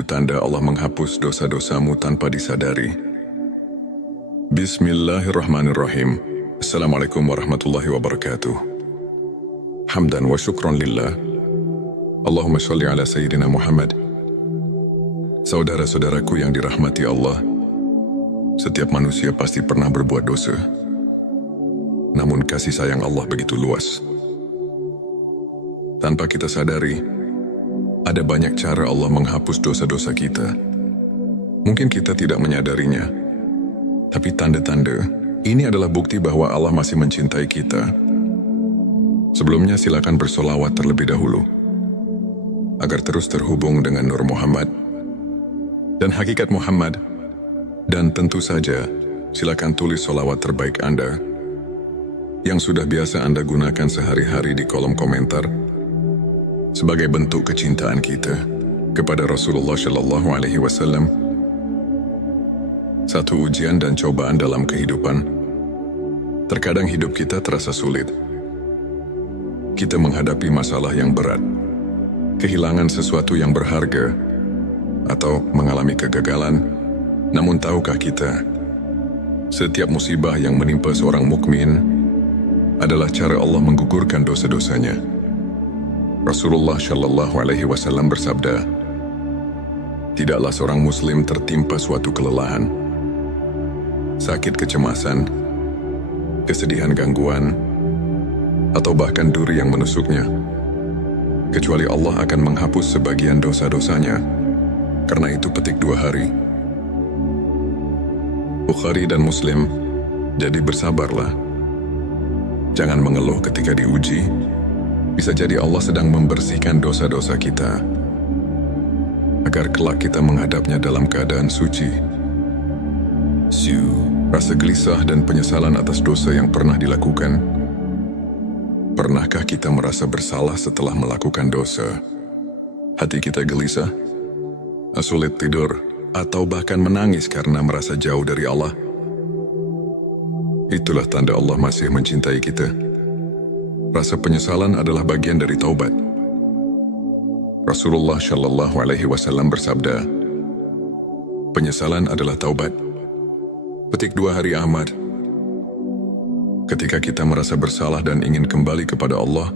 tanda Allah menghapus dosa-dosamu tanpa disadari. Bismillahirrahmanirrahim. Assalamualaikum warahmatullahi wabarakatuh. Hamdan wa syukran lillah. Allahumma sholli ala Sayyidina Muhammad. Saudara-saudaraku yang dirahmati Allah, setiap manusia pasti pernah berbuat dosa. Namun kasih sayang Allah begitu luas. Tanpa kita sadari, ada banyak cara Allah menghapus dosa-dosa kita. Mungkin kita tidak menyadarinya, tapi tanda-tanda ini adalah bukti bahwa Allah masih mencintai kita. Sebelumnya silakan bersolawat terlebih dahulu, agar terus terhubung dengan Nur Muhammad dan hakikat Muhammad. Dan tentu saja, silakan tulis solawat terbaik Anda yang sudah biasa Anda gunakan sehari-hari di kolom komentar sebagai bentuk kecintaan kita kepada Rasulullah Shallallahu Alaihi Wasallam. Satu ujian dan cobaan dalam kehidupan. Terkadang hidup kita terasa sulit. Kita menghadapi masalah yang berat, kehilangan sesuatu yang berharga, atau mengalami kegagalan. Namun tahukah kita, setiap musibah yang menimpa seorang mukmin adalah cara Allah menggugurkan dosa-dosanya. Rasulullah Shallallahu Alaihi Wasallam bersabda, tidaklah seorang muslim tertimpa suatu kelelahan, sakit kecemasan, kesedihan gangguan, atau bahkan duri yang menusuknya, kecuali Allah akan menghapus sebagian dosa-dosanya. Karena itu petik 2 hari. Bukhari dan Muslim, jadi bersabarlah. Jangan mengeluh ketika diuji. Bisa jadi Allah sedang membersihkan dosa-dosa kita, agar kelak kita menghadapnya dalam keadaan suci. Rasa gelisah dan penyesalan atas dosa yang pernah dilakukan. Pernahkah kita merasa bersalah setelah melakukan dosa? Hati kita gelisah, sulit tidur, atau bahkan menangis karena merasa jauh dari Allah. Itulah tanda Allah masih mencintai kita. Rasa penyesalan adalah bagian dari taubat. Rasulullah Shallallahu Alaihi Wasallam bersabda, penyesalan adalah taubat. Petik 2 hari Ahmad. Ketika kita merasa bersalah dan ingin kembali kepada Allah,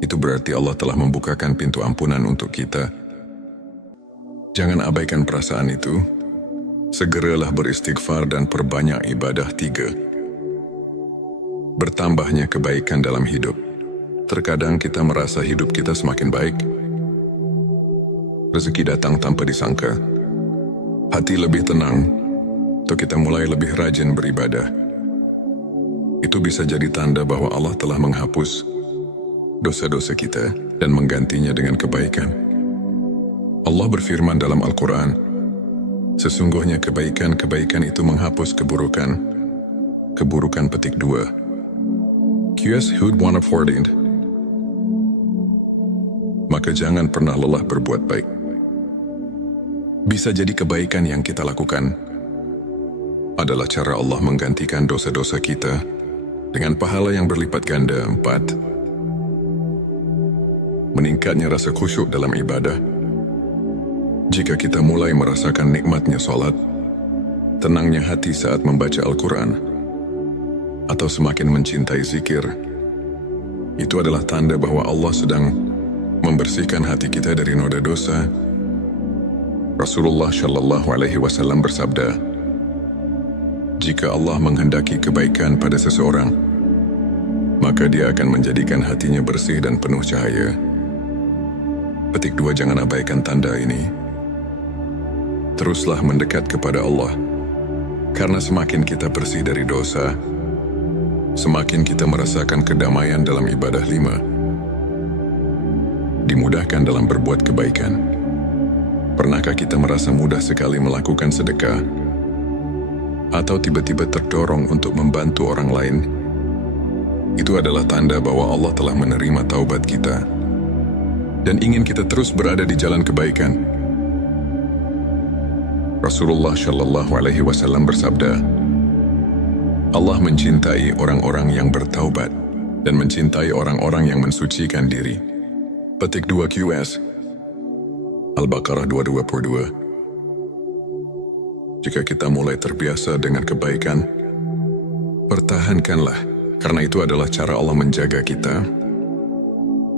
itu berarti Allah telah membukakan pintu ampunan untuk kita. Jangan abaikan perasaan itu. Segeralah beristighfar dan perbanyak ibadah. 3. Bertambahnya kebaikan dalam hidup. Terkadang kita merasa hidup kita semakin baik. Rezeki datang tanpa disangka. Hati lebih tenang, atau kita mulai lebih rajin beribadah. Itu bisa jadi tanda bahwa Allah telah menghapus dosa-dosa kita dan menggantinya dengan kebaikan. Allah berfirman dalam Al-Quran, sesungguhnya kebaikan-kebaikan itu menghapus keburukan. Keburukan petik 2. QS Hud 114. Maka jangan pernah lelah berbuat baik. Bisa jadi kebaikan yang kita lakukan adalah cara Allah menggantikan dosa-dosa kita dengan pahala yang berlipat ganda. 4. Meningkatnya rasa khusyuk dalam ibadah. Jika kita mulai merasakan nikmatnya sholat, tenangnya hati saat membaca Al-Quran, atau semakin mencintai zikir, itu adalah tanda bahwa Allah sedang membersihkan hati kita dari noda dosa. Rasulullah Shallallahu Alaihi Wasallam bersabda, jika Allah menghendaki kebaikan pada seseorang, maka Dia akan menjadikan hatinya bersih dan penuh cahaya. Petik 2. Jangan abaikan tanda ini. Teruslah mendekat kepada Allah, karena semakin kita bersih dari dosa, semakin kita merasakan kedamaian dalam ibadah. 5. Dimudahkan dalam berbuat kebaikan. Pernahkah kita merasa mudah sekali melakukan sedekah, atau tiba-tiba terdorong untuk membantu orang lain? Itu adalah tanda bahwa Allah telah menerima taubat kita dan ingin kita terus berada di jalan kebaikan. Rasulullah Shallallahu Alaihi Wasallam bersabda, Allah mencintai orang-orang yang bertaubat dan mencintai orang-orang yang mensucikan diri. Petik 2 QS. Al-Baqarah 222. Jika kita mulai terbiasa dengan kebaikan, pertahankanlah, karena itu adalah cara Allah menjaga kita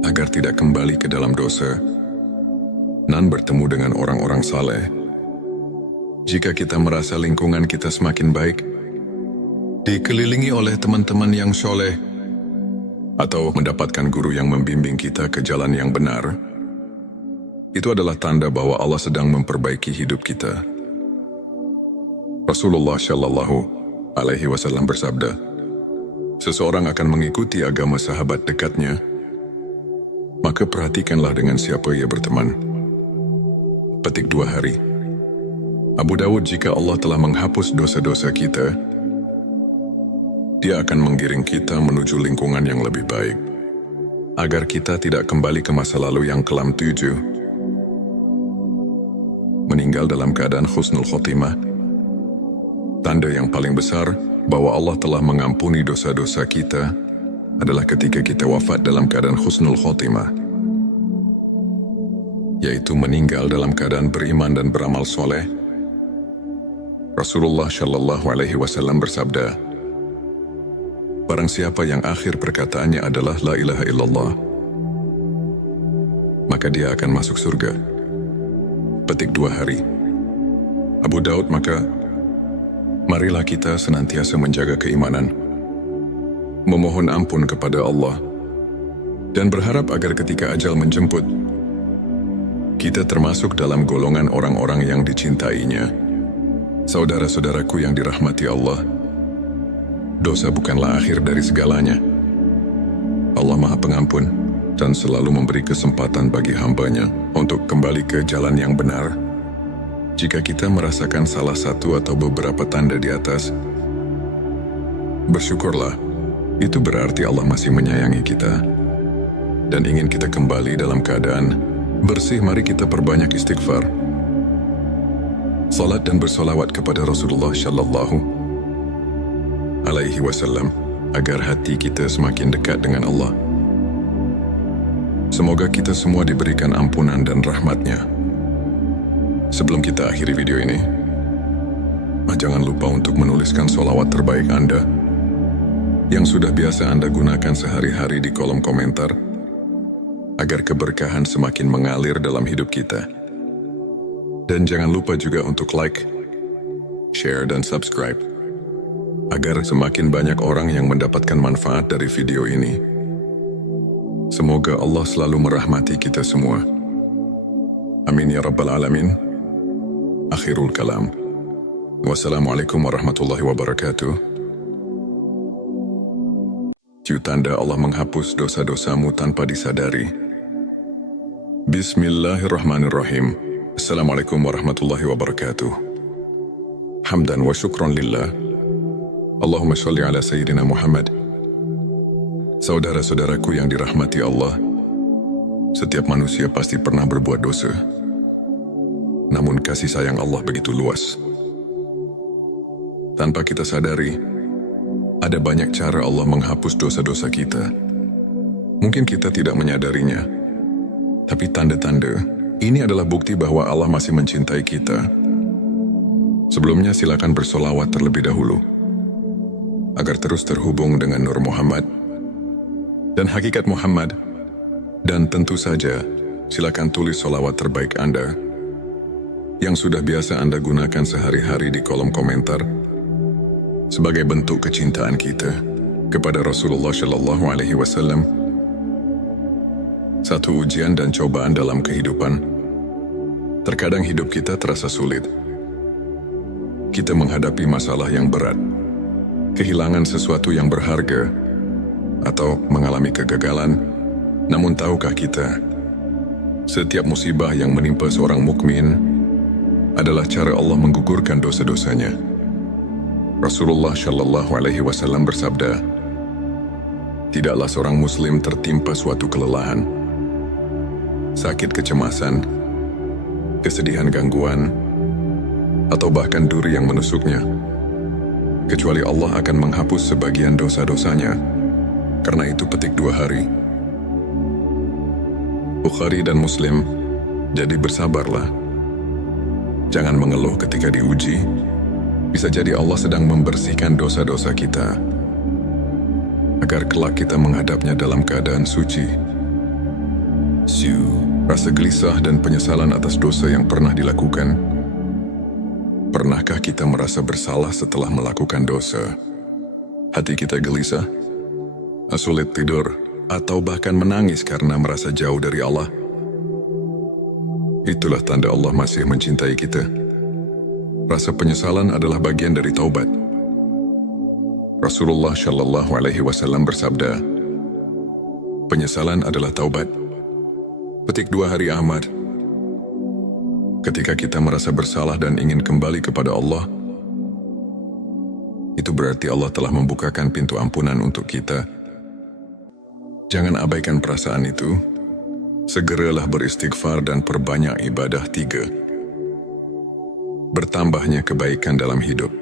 agar tidak kembali ke dalam dosa dan bertemu dengan orang-orang saleh. Jika kita merasa lingkungan kita semakin baik, dikelilingi oleh teman-teman yang soleh, atau mendapatkan guru yang membimbing kita ke jalan yang benar, itu adalah tanda bahwa Allah sedang memperbaiki hidup kita. Rasulullah Shallallahu Alaihi Wasallam bersabda, seseorang akan mengikuti agama sahabat dekatnya, maka perhatikanlah dengan siapa ia berteman. Petik 2 hari. Abu Dawud, jika Allah telah menghapus dosa-dosa kita, Dia akan menggiring kita menuju lingkungan yang lebih baik, agar kita tidak kembali ke masa lalu yang kelam. 7. Meninggal dalam keadaan husnul khotimah. Tanda yang paling besar bahwa Allah telah mengampuni dosa-dosa kita adalah ketika kita wafat dalam keadaan husnul khotimah, yaitu meninggal dalam keadaan beriman dan beramal soleh. Rasulullah Shallallahu Alaihi Wasallam bersabda, barang siapa yang akhir perkataannya adalah la ilaha illallah, maka dia akan masuk surga. Petik 2 hari. Abu Daud, maka marilah kita senantiasa menjaga keimanan, memohon ampun kepada Allah, dan berharap agar ketika ajal menjemput, kita termasuk dalam golongan orang-orang yang dicintainya. Saudara-saudaraku yang dirahmati Allah, dosa bukanlah akhir dari segalanya. Allah Maha Pengampun dan selalu memberi kesempatan bagi hambanya untuk kembali ke jalan yang benar. Jika kita merasakan salah satu atau beberapa tanda di atas, bersyukurlah. Itu berarti Allah masih menyayangi kita dan ingin kita kembali dalam keadaan bersih. Mari kita perbanyak istighfar, salat dan bersolawat kepada Rasulullah Shallallahu Alaihi Wasallam agar hati kita semakin dekat dengan Allah. Semoga kita semua diberikan ampunan dan rahmatnya. Sebelum kita akhiri video ini, jangan lupa untuk menuliskan sholawat terbaik Anda yang sudah biasa Anda gunakan sehari-hari di kolom komentar, agar keberkahan semakin mengalir dalam hidup kita. Dan jangan lupa juga untuk like, share, dan subscribe, agar semakin banyak orang yang mendapatkan manfaat dari video ini. Semoga Allah selalu merahmati kita semua. Amin ya Rabbal Alamin. Akhirul kalam. Wassalamualaikum warahmatullahi wabarakatuh. Tanda Allah menghapus dosa-dosamu tanpa disadari. Bismillahirrahmanirrahim. Assalamualaikum warahmatullahi wabarakatuh. Hamdan wa syukran lillah. Allahumma sholli ala Sayyidina Muhammad. Saudara-saudaraku yang dirahmati Allah, setiap manusia pasti pernah berbuat dosa. Namun kasih sayang Allah begitu luas. Tanpa kita sadari, ada banyak cara Allah menghapus dosa-dosa kita. Mungkin kita tidak menyadarinya, tapi tanda-tanda ini adalah bukti bahwa Allah masih mencintai kita. Sebelumnya silakan bersolawat terlebih dahulu, agar terus terhubung dengan Nur Muhammad dan hakikat Muhammad. Dan tentu saja, silakan tulis solawat terbaik Anda yang sudah biasa Anda gunakan sehari-hari di kolom komentar, sebagai bentuk kecintaan kita kepada Rasulullah Shallallahu Alaihi Wasallam. Satu ujian dan cobaan dalam kehidupan. Terkadang hidup kita terasa sulit. Kita menghadapi masalah yang berat, kehilangan sesuatu yang berharga, atau mengalami kegagalan. Namun tahukah kita, setiap musibah yang menimpa seorang mukmin adalah cara Allah menggugurkan dosa-dosanya. Rasulullah Shallallahu Alaihi Wasallam bersabda, tidaklah seorang muslim tertimpa suatu kelelahan, sakit, kecemasan, kesedihan, gangguan, atau bahkan duri yang menusuknya, kecuali Allah akan menghapus sebagian dosa-dosanya. Karena itu petik 2 hari. Bukhari dan Muslim Jadi bersabarlah. Jangan mengeluh ketika diuji. Bisa jadi Allah sedang membersihkan dosa-dosa kita, agar kelak kita menghadapnya dalam keadaan suci. Rasa gelisah dan penyesalan atas dosa yang pernah dilakukan. Pernahkah kita merasa bersalah setelah melakukan dosa? Hati kita gelisah, sulit tidur, atau bahkan menangis karena merasa jauh dari Allah. Itulah tanda Allah masih mencintai kita. Rasa penyesalan adalah bagian dari taubat. Rasulullah Shallallahu Alaihi Wasallam bersabda, penyesalan adalah taubat. Petik 2 Hari Ahmad. Ketika kita merasa bersalah dan ingin kembali kepada Allah, itu berarti Allah telah membukakan pintu ampunan untuk kita. Jangan abaikan perasaan itu. Segeralah beristighfar dan perbanyak ibadah. 3. Bertambahnya kebaikan dalam hidup.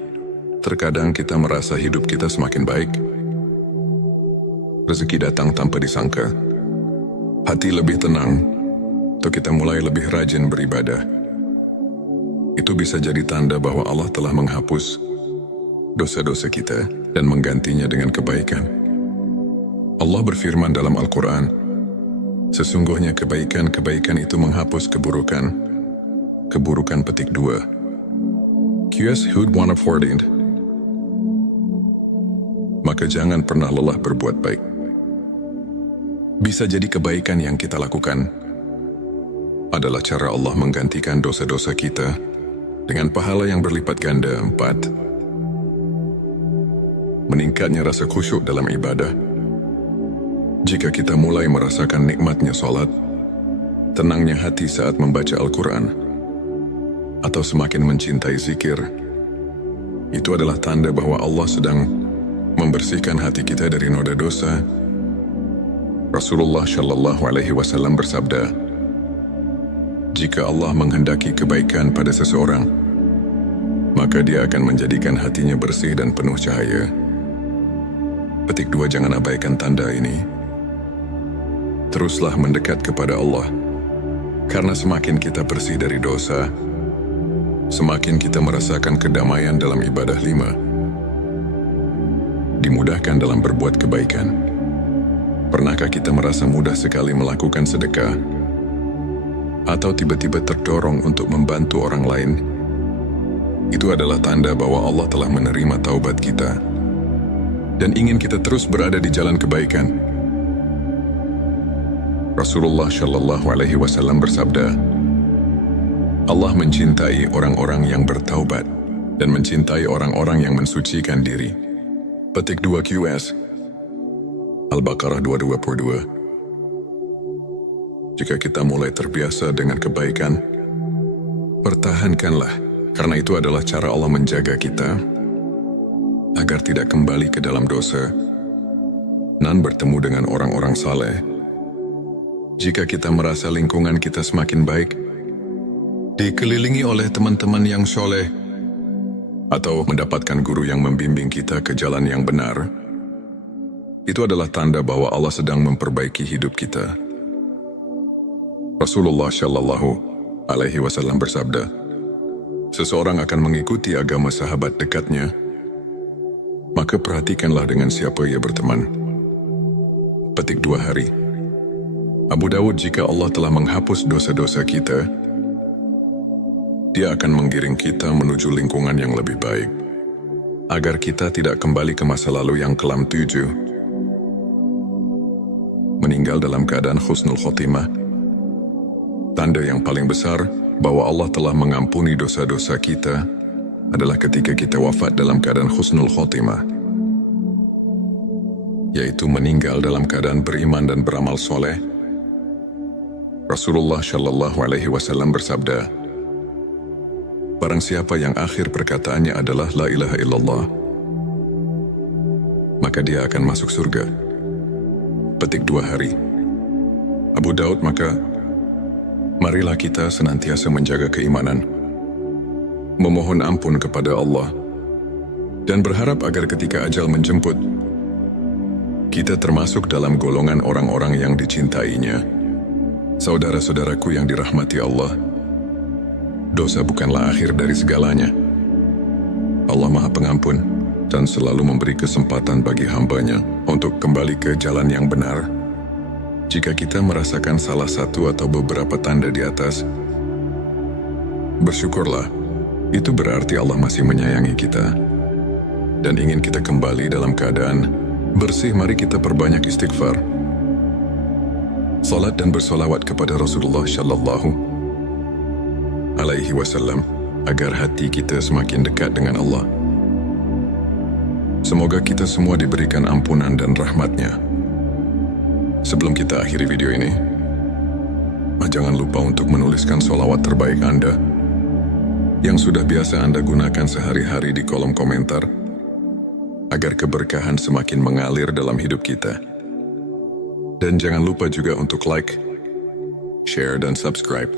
Terkadang kita merasa hidup kita semakin baik. Rezeki datang tanpa disangka. Hati lebih tenang, atau kita mulai lebih rajin beribadah. Itu bisa jadi tanda bahwa Allah telah menghapus dosa-dosa kita dan menggantinya dengan kebaikan. Allah berfirman dalam Al-Quran, sesungguhnya kebaikan-kebaikan itu menghapus keburukan. Keburukan petik 2. QS Hud 114. Maka jangan pernah lelah berbuat baik. Bisa jadi kebaikan yang kita lakukan adalah cara Allah menggantikan dosa-dosa kita dengan pahala yang berlipat ganda. 4. Meningkatnya rasa khusyuk dalam ibadah. Jika kita mulai merasakan nikmatnya salat, tenangnya hati saat membaca Al-Quran, atau semakin mencintai zikir, itu adalah tanda bahwa Allah sedang membersihkan hati kita dari noda dosa. Rasulullah Shallallahu Alaihi Wasallam bersabda, jika Allah menghendaki kebaikan pada seseorang, maka Dia akan menjadikan hatinya bersih dan penuh cahaya. Petik 2. Jangan abaikan tanda ini. Teruslah mendekat kepada Allah, karena semakin kita bersih dari dosa, semakin kita merasakan kedamaian dalam ibadah. 5. Dimudahkan dalam berbuat kebaikan. Pernahkah kita merasa mudah sekali melakukan sedekah? Atau tiba-tiba terdorong untuk membantu orang lain? Itu adalah tanda bahwa Allah telah menerima taubat kita dan ingin kita terus berada di jalan kebaikan. Rasulullah Shallallahu Alaihi Wasallam bersabda, Allah mencintai orang-orang yang bertaubat dan mencintai orang-orang yang mensucikan diri. Petik 2 QS Al-Baqarah 222. Jika kita mulai terbiasa dengan kebaikan, pertahankanlah, karena itu adalah cara Allah menjaga kita agar tidak kembali ke dalam dosa dan bertemu dengan orang-orang saleh. Jika kita merasa lingkungan kita semakin baik, dikelilingi oleh teman-teman yang soleh, atau mendapatkan guru yang membimbing kita ke jalan yang benar, itu adalah tanda bahwa Allah sedang memperbaiki hidup kita. Rasulullah Shallallahu Alaihi Wasallam bersabda, seseorang akan mengikuti agama sahabat dekatnya, maka perhatikanlah dengan siapa ia berteman. Petik 2 hari. Abu Dawud, jika Allah telah menghapus dosa-dosa kita, Dia akan menggiring kita menuju lingkungan yang lebih baik, agar kita tidak kembali ke masa lalu yang kelam. 7. Meninggal dalam keadaan husnul khotimah. Tanda yang paling besar bahwa Allah telah mengampuni dosa-dosa kita adalah ketika kita wafat dalam keadaan husnul khotimah, yaitu meninggal dalam keadaan beriman dan beramal soleh. Rasulullah Shallallahu Alaihi Wasallam bersabda, barang siapa yang akhir perkataannya adalah La ilaha illallah, maka dia akan masuk surga. Petik 2 hari. Abu Daud, maka marilah kita senantiasa menjaga keimanan, memohon ampun kepada Allah, dan berharap agar ketika ajal menjemput, kita termasuk dalam golongan orang-orang yang dicintainya. Saudara-saudaraku yang dirahmati Allah, dosa bukanlah akhir dari segalanya. Allah Maha Pengampun dan selalu memberi kesempatan bagi hamba-Nya untuk kembali ke jalan yang benar. Jika kita merasakan salah satu atau beberapa tanda di atas, bersyukurlah. Itu berarti Allah masih menyayangi kita dan ingin kita kembali dalam keadaan bersih. Mari kita perbanyak istighfar, salat dan bersolawat kepada Rasulullah Shallallahu Alaihi Wasallam agar hati kita semakin dekat dengan Allah. Semoga kita semua diberikan ampunan dan rahmat-Nya. Sebelum kita akhiri video ini, jangan lupa untuk menuliskan sholawat terbaik Anda yang sudah biasa Anda gunakan sehari-hari di kolom komentar agar keberkahan semakin mengalir dalam hidup kita. Dan jangan lupa juga untuk like, share, dan subscribe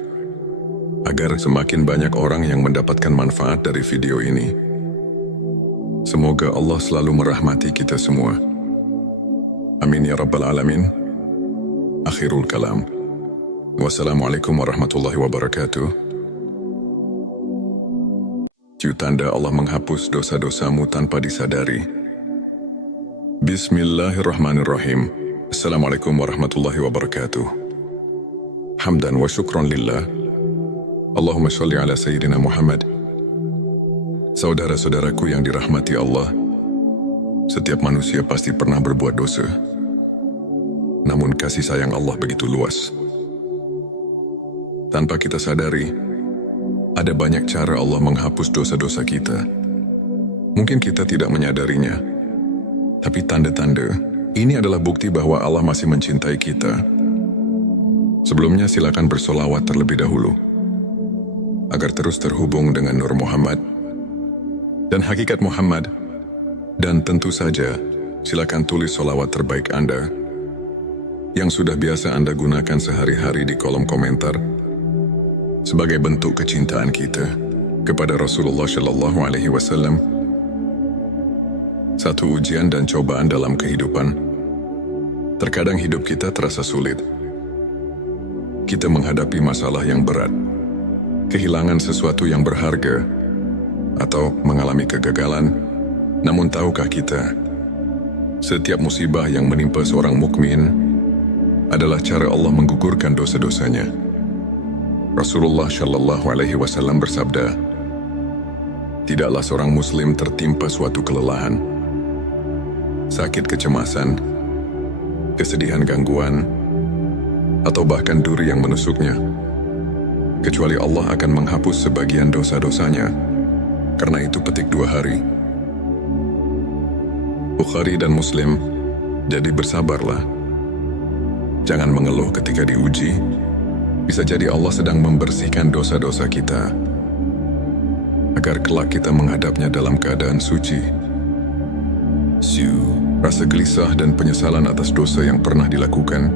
agar semakin banyak orang yang mendapatkan manfaat dari video ini. Semoga Allah selalu merahmati kita semua. Amin ya Rabbal Alamin. Akhirul kalam. Wassalamualaikum warahmatullahi wabarakatuh. Tanda Allah menghapus dosa-dosamu tanpa disadari. Bismillahirrahmanirrahim. Assalamualaikum warahmatullahi wabarakatuh. Hamdan wa syukran lillah. Allahumma sholli ala Sayyidina Muhammad. Saudara-saudaraku yang dirahmati Allah, setiap manusia pasti pernah berbuat dosa. Namun kasih sayang Allah begitu luas. Tanpa kita sadari, ada banyak cara Allah menghapus dosa-dosa kita. Mungkin kita tidak menyadarinya, tapi tanda-tanda ini adalah bukti bahwa Allah masih mencintai kita. Sebelumnya silakan bersolawat terlebih dahulu agar terus terhubung dengan Nur Muhammad dan hakikat Muhammad. Dan tentu saja, silakan tulis solawat terbaik Anda yang sudah biasa Anda gunakan sehari-hari di kolom komentar sebagai bentuk kecintaan kita kepada Rasulullah Shallallahu Alaihi Wasallam. Satu ujian dan cobaan dalam kehidupan. Terkadang hidup kita terasa sulit. Kita menghadapi masalah yang berat, kehilangan sesuatu yang berharga, atau mengalami kegagalan. Namun tahukah kita, setiap musibah yang menimpa seorang mukmin adalah cara Allah menggugurkan dosa-dosanya. Rasulullah Shallallahu Alaihi Wasallam bersabda, tidaklah seorang muslim tertimpa suatu kelelahan, sakit kecemasan, kesedihan gangguan, atau bahkan duri yang menusuknya, kecuali Allah akan menghapus sebagian dosa-dosanya. Karena itu petik 2 hari. Bukhari dan Muslim. Jadi bersabarlah. Jangan mengeluh ketika diuji. Bisa jadi Allah sedang membersihkan dosa-dosa kita agar kelak kita menghadapnya dalam keadaan suci. Rasa gelisah dan penyesalan atas dosa yang pernah dilakukan.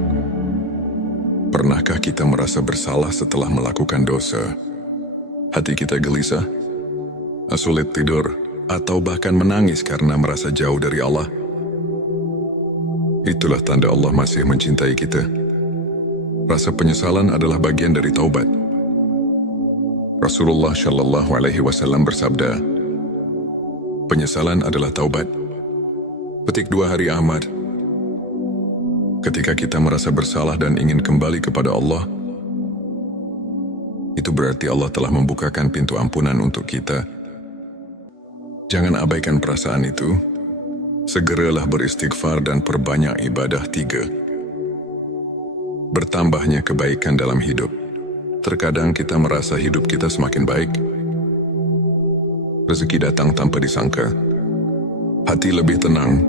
Pernahkah kita merasa bersalah setelah melakukan dosa? Hati kita gelisah, sulit tidur, atau bahkan menangis karena merasa jauh dari Allah. Itulah tanda Allah masih mencintai kita. Rasa penyesalan adalah bagian dari taubat. Rasulullah Shallallahu Alaihi Wasallam bersabda, penyesalan adalah taubat. Petik 2 hari Ahmad. Ketika kita merasa bersalah dan ingin kembali kepada Allah, itu berarti Allah telah membukakan pintu ampunan untuk kita. Jangan abaikan perasaan itu. Segeralah beristighfar dan perbanyak ibadah. 3. Bertambahnya kebaikan dalam hidup. Terkadang kita merasa hidup kita semakin baik. Rezeki datang tanpa disangka. Hati lebih tenang,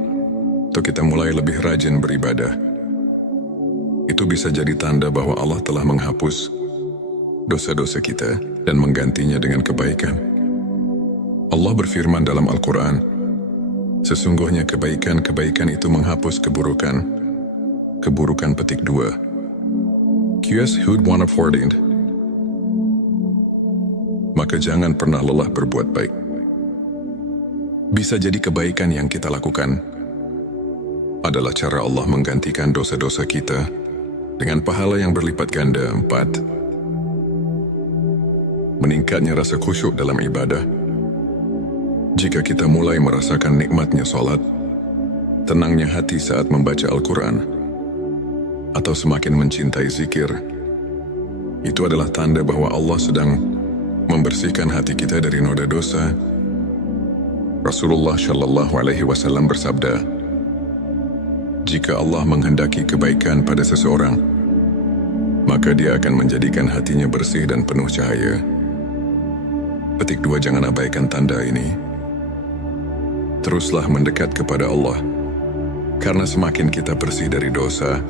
atau kita mulai lebih rajin beribadah. Itu bisa jadi tanda bahwa Allah telah menghapus dosa-dosa kita dan menggantinya dengan kebaikan. Allah berfirman dalam Al-Quran, sesungguhnya kebaikan-kebaikan itu menghapus keburukan. Keburukan petik 2. QS Hud 114. Maka jangan pernah lelah berbuat baik. Bisa jadi kebaikan yang kita lakukan adalah cara Allah menggantikan dosa-dosa kita dengan pahala yang berlipat ganda. 4. Meningkatnya rasa khusyuk dalam ibadah. Jika kita mulai merasakan nikmatnya solat, tenangnya hati saat membaca Al-Quran, atau semakin mencintai zikir, itu adalah tanda bahwa Allah sedang membersihkan hati kita dari noda dosa. Rasulullah Shallallahu Alaihi Wasallam bersabda, jika Allah menghendaki kebaikan pada seseorang, maka Dia akan menjadikan hatinya bersih dan penuh cahaya. Petik 2. Jangan abaikan tanda ini. Teruslah mendekat kepada Allah, karena semakin kita bersih dari dosa,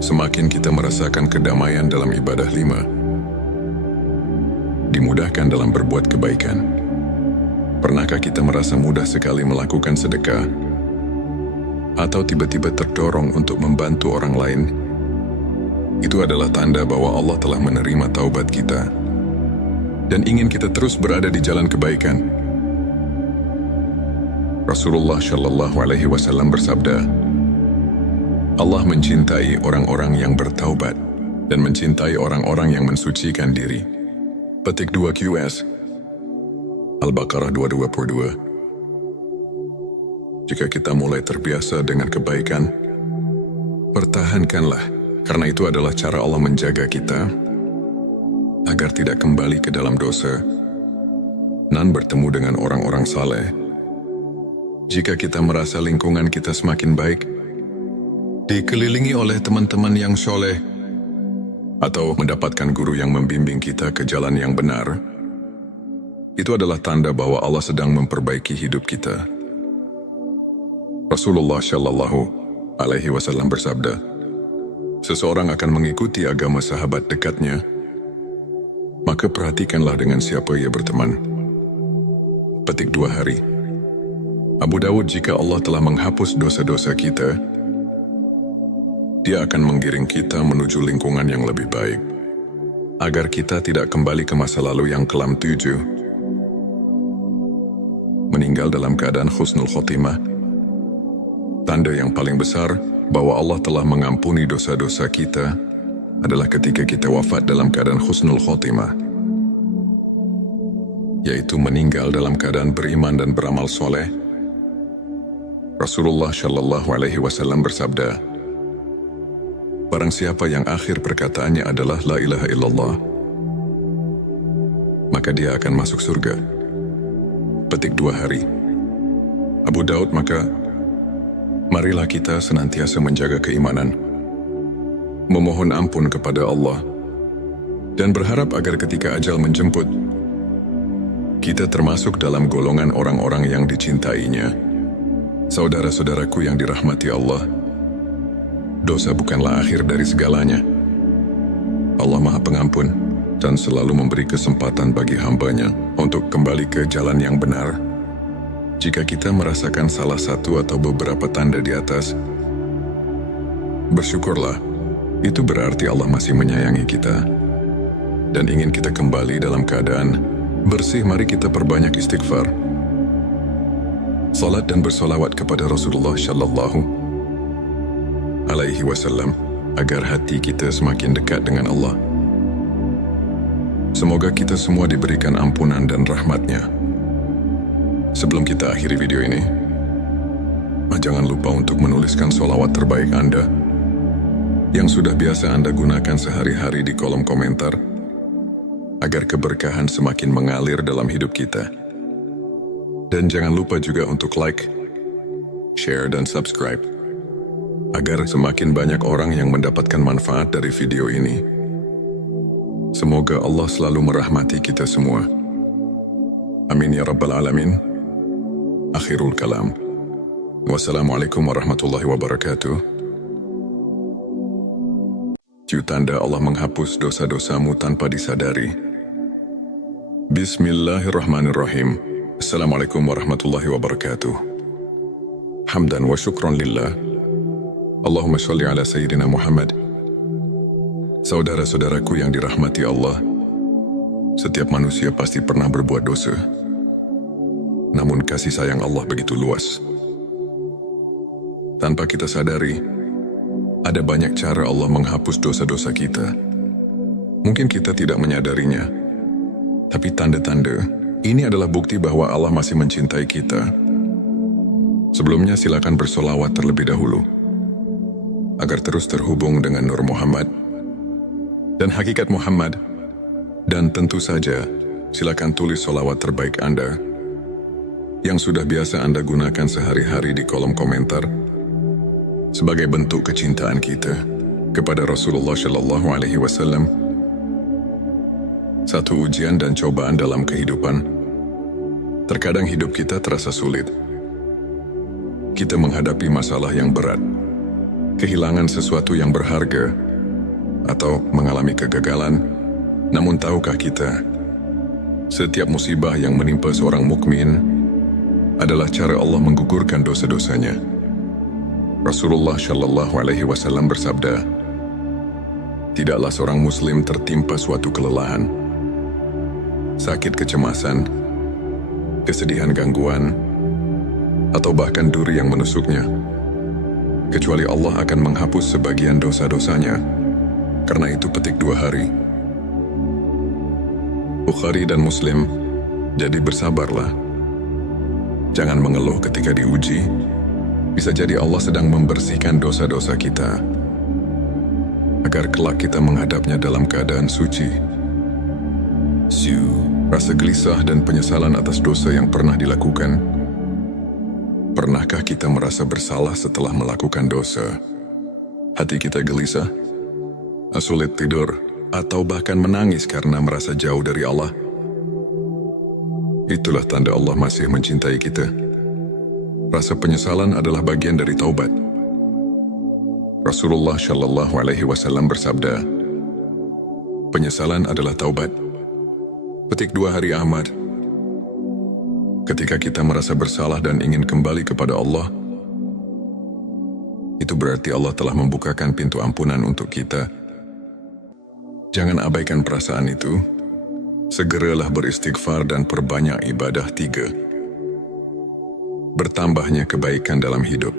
semakin kita merasakan kedamaian dalam ibadah. 5. Dimudahkan dalam berbuat kebaikan. Pernahkah kita merasa mudah sekali melakukan sedekah, atau tiba-tiba terdorong untuk membantu orang lain? Itu adalah tanda bahwa Allah telah menerima taubat kita dan ingin kita terus berada di jalan kebaikan. Rasulullah Shallallahu Alaihi Wasallam bersabda, Allah mencintai orang-orang yang bertaubat dan mencintai orang-orang yang mensucikan diri. Petik 2 QS Al-Baqarah 222. Jika kita mulai terbiasa dengan kebaikan, pertahankanlah, karena itu adalah cara Allah menjaga kita agar tidak kembali ke dalam dosa dan bertemu dengan orang-orang saleh. Jika kita merasa lingkungan kita semakin baik, dikelilingi oleh teman-teman yang soleh, atau mendapatkan guru yang membimbing kita ke jalan yang benar, itu adalah tanda bahwa Allah sedang memperbaiki hidup kita. Rasulullah Shallallahu Alaihi Wasallam bersabda, seseorang akan mengikuti agama sahabat dekatnya, maka perhatikanlah dengan siapa ia berteman. Petik 2 hari. Abu Dawud, jika Allah telah menghapus dosa-dosa kita, Dia akan menggiring kita menuju lingkungan yang lebih baik, agar kita tidak kembali ke masa lalu yang kelam. 7. Meninggal dalam keadaan husnul khotimah. Tanda yang paling besar bahwa Allah telah mengampuni dosa-dosa kita adalah ketika kita wafat dalam keadaan husnul khotimah, yaitu meninggal dalam keadaan beriman dan beramal soleh. Rasulullah Shallallahu Alaihi Wasallam bersabda, barang siapa yang akhir perkataannya adalah la ilaha illallah, maka dia akan masuk surga. Petik 2 hari. Abu Daud, maka marilah kita senantiasa menjaga keimanan, memohon ampun kepada Allah, dan berharap agar ketika ajal menjemput, kita termasuk dalam golongan orang-orang yang dicintainya. Saudara-saudaraku yang dirahmati Allah, dosa bukanlah akhir dari segalanya. Allah Maha Pengampun dan selalu memberi kesempatan bagi hamba-Nya untuk kembali ke jalan yang benar. Jika kita merasakan salah satu atau beberapa tanda di atas, bersyukurlah. Itu berarti Allah masih menyayangi kita dan ingin kita kembali dalam keadaan bersih. Mari kita perbanyak istighfar, salat dan bersolawat kepada Rasulullah Shallallahu Alaihi Wasallam agar hati kita semakin dekat dengan Allah. Semoga kita semua diberikan ampunan dan rahmat-Nya. Sebelum kita akhiri video ini, jangan lupa untuk menuliskan sholawat terbaik Anda yang sudah biasa Anda gunakan sehari-hari di kolom komentar, agar keberkahan semakin mengalir dalam hidup kita. Dan jangan lupa juga untuk like, share, dan subscribe, agar semakin banyak orang yang mendapatkan manfaat dari video ini. Semoga Allah selalu merahmati kita semua. Amin ya Rabbal Alamin. Akhirul kalam. Wassalamualaikum warahmatullahi wabarakatuh. Tanda Allah menghapus dosa-dosamu tanpa disadari. Bismillahirrahmanirrahim. Assalamualaikum warahmatullahi wabarakatuh. Hamdan wa syukran lillah. Allahumma sholli ala Sayyidina Muhammad. Saudara-saudaraku yang dirahmati Allah, setiap manusia pasti pernah berbuat dosa. Namun kasih sayang Allah begitu luas. Tanpa kita sadari, Ada banyak cara Allah menghapus dosa-dosa kita. Mungkin kita tidak menyadarinya, tapi tanda-tanda ini adalah bukti bahwa Allah masih mencintai kita. Sebelumnya silakan bersolawat terlebih dahulu, agar terus terhubung dengan Nur Muhammad dan hakikat Muhammad. Dan tentu saja, silakan tulis solawat terbaik Anda yang sudah biasa Anda gunakan sehari-hari di kolom komentar sebagai bentuk kecintaan kita kepada Rasulullah Shallallahu Alaihi Wasallam. Satu ujian dan cobaan dalam kehidupan. Terkadang hidup kita terasa sulit. Kita menghadapi masalah yang berat, kehilangan sesuatu yang berharga, atau mengalami kegagalan. Namun tahukah kita, setiap musibah yang menimpa seorang mukmin adalah cara Allah menggugurkan dosa-dosanya. Rasulullah Shallallahu Alaihi Wasallam bersabda, tidaklah seorang muslim tertimpa suatu kelelahan, sakit kecemasan, kesedihan gangguan, atau bahkan duri yang menusuknya, kecuali Allah akan menghapus sebagian dosa-dosanya. Karena itu petik 2 hari. Bukhari dan Muslim, jadi bersabarlah. Jangan mengeluh ketika diuji. Bisa jadi Allah sedang membersihkan dosa-dosa kita, agar kelak kita menghadapnya dalam keadaan suci. Rasa gelisah dan penyesalan atas dosa yang pernah dilakukan. Pernahkah kita merasa bersalah setelah melakukan dosa? Hati kita gelisah, sulit tidur, atau bahkan menangis karena merasa jauh dari Allah? Itulah tanda Allah masih mencintai kita. Rasa penyesalan adalah bagian dari taubat. Rasulullah Shallallahu Alaihi Wasallam bersabda, penyesalan adalah taubat. Petik 2 hari Ahmad. Ketika kita merasa bersalah dan ingin kembali kepada Allah, itu berarti Allah telah membukakan pintu ampunan untuk kita. Jangan abaikan perasaan itu. Segeralah beristighfar dan perbanyak ibadah. 3. Bertambahnya kebaikan dalam hidup.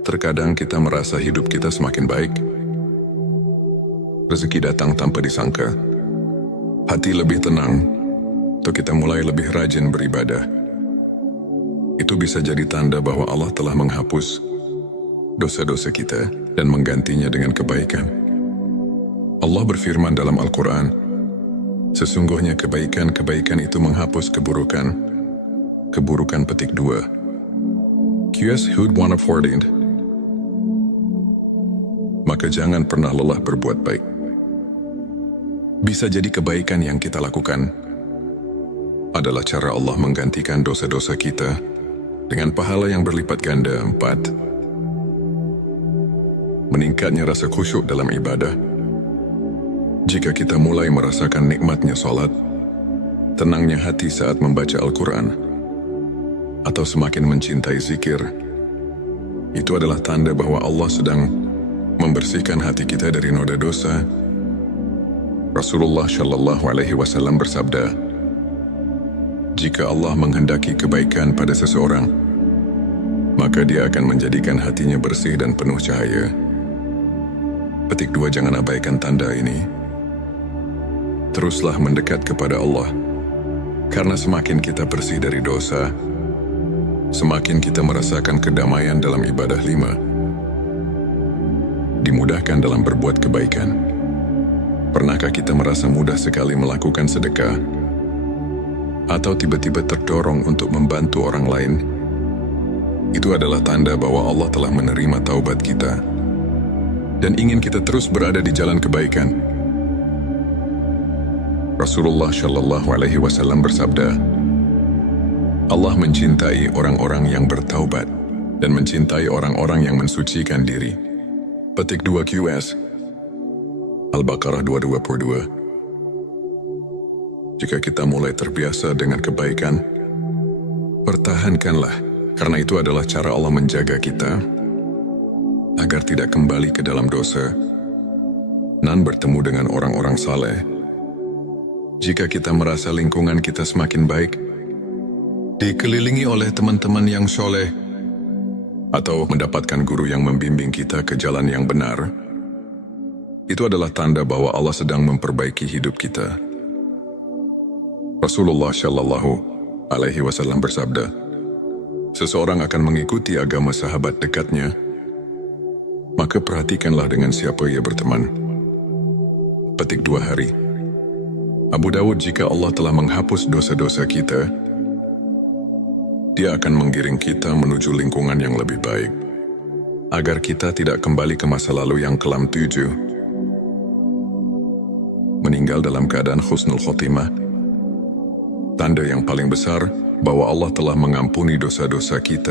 Terkadang kita merasa hidup kita semakin baik. Rezeki datang tanpa disangka. Hati lebih tenang, atau kita mulai lebih rajin beribadah. Itu bisa jadi tanda bahwa Allah telah menghapus dosa-dosa kita dan menggantinya dengan kebaikan. Allah berfirman dalam Al-Quran, sesungguhnya kebaikan-kebaikan itu menghapus keburukan. Keburukan petik 2. QS Hud 114. Maka jangan pernah lelah berbuat baik. Bisa jadi kebaikan yang kita lakukan adalah cara Allah menggantikan dosa-dosa kita dengan pahala yang berlipat ganda. 4. Meningkatnya rasa khusyuk dalam ibadah. Jika kita mulai merasakan nikmatnya salat, tenangnya hati saat membaca Al-Quran, atau semakin mencintai zikir, itu adalah tanda bahwa Allah sedang membersihkan hati kita dari noda dosa. Rasulullah Shallallahu Alaihi Wasallam bersabda, jika Allah menghendaki kebaikan pada seseorang, maka Dia akan menjadikan hatinya bersih dan penuh cahaya. Petik 2. Jangan abaikan tanda ini. Teruslah mendekat kepada Allah, karena semakin kita bersih dari dosa, semakin kita merasakan kedamaian dalam ibadah. 5. Dimudahkan dalam berbuat kebaikan. Pernahkah kita merasa mudah sekali melakukan sedekah, atau tiba-tiba terdorong untuk membantu orang lain? Itu adalah tanda bahwa Allah telah menerima taubat kita dan ingin kita terus berada di jalan kebaikan. Rasulullah Shallallahu Alaihi Wasallam bersabda, Allah mencintai orang-orang yang bertaubat dan mencintai orang-orang yang mensucikan diri. Petik 2 QS Al-Baqarah 222. Jika kita mulai terbiasa dengan kebaikan, pertahankanlah, karena itu adalah cara Allah menjaga kita agar tidak kembali ke dalam dosa dan bertemu dengan orang-orang saleh. Jika kita merasa lingkungan kita semakin baik, dikelilingi oleh teman-teman yang soleh, atau mendapatkan guru yang membimbing kita ke jalan yang benar, itu adalah tanda bahwa Allah sedang memperbaiki hidup kita. Rasulullah Shallallahu Alaihi Wasallam bersabda, seseorang akan mengikuti agama sahabat dekatnya, maka perhatikanlah dengan siapa ia berteman. Petik 2 hari. Abu Dawud, jika Allah telah menghapus dosa-dosa kita, Dia akan menggiring kita menuju lingkungan yang lebih baik, agar kita tidak kembali ke masa lalu yang kelam 7, meninggal dalam keadaan husnul khotimah. Tanda yang paling besar bahwa Allah telah mengampuni dosa-dosa kita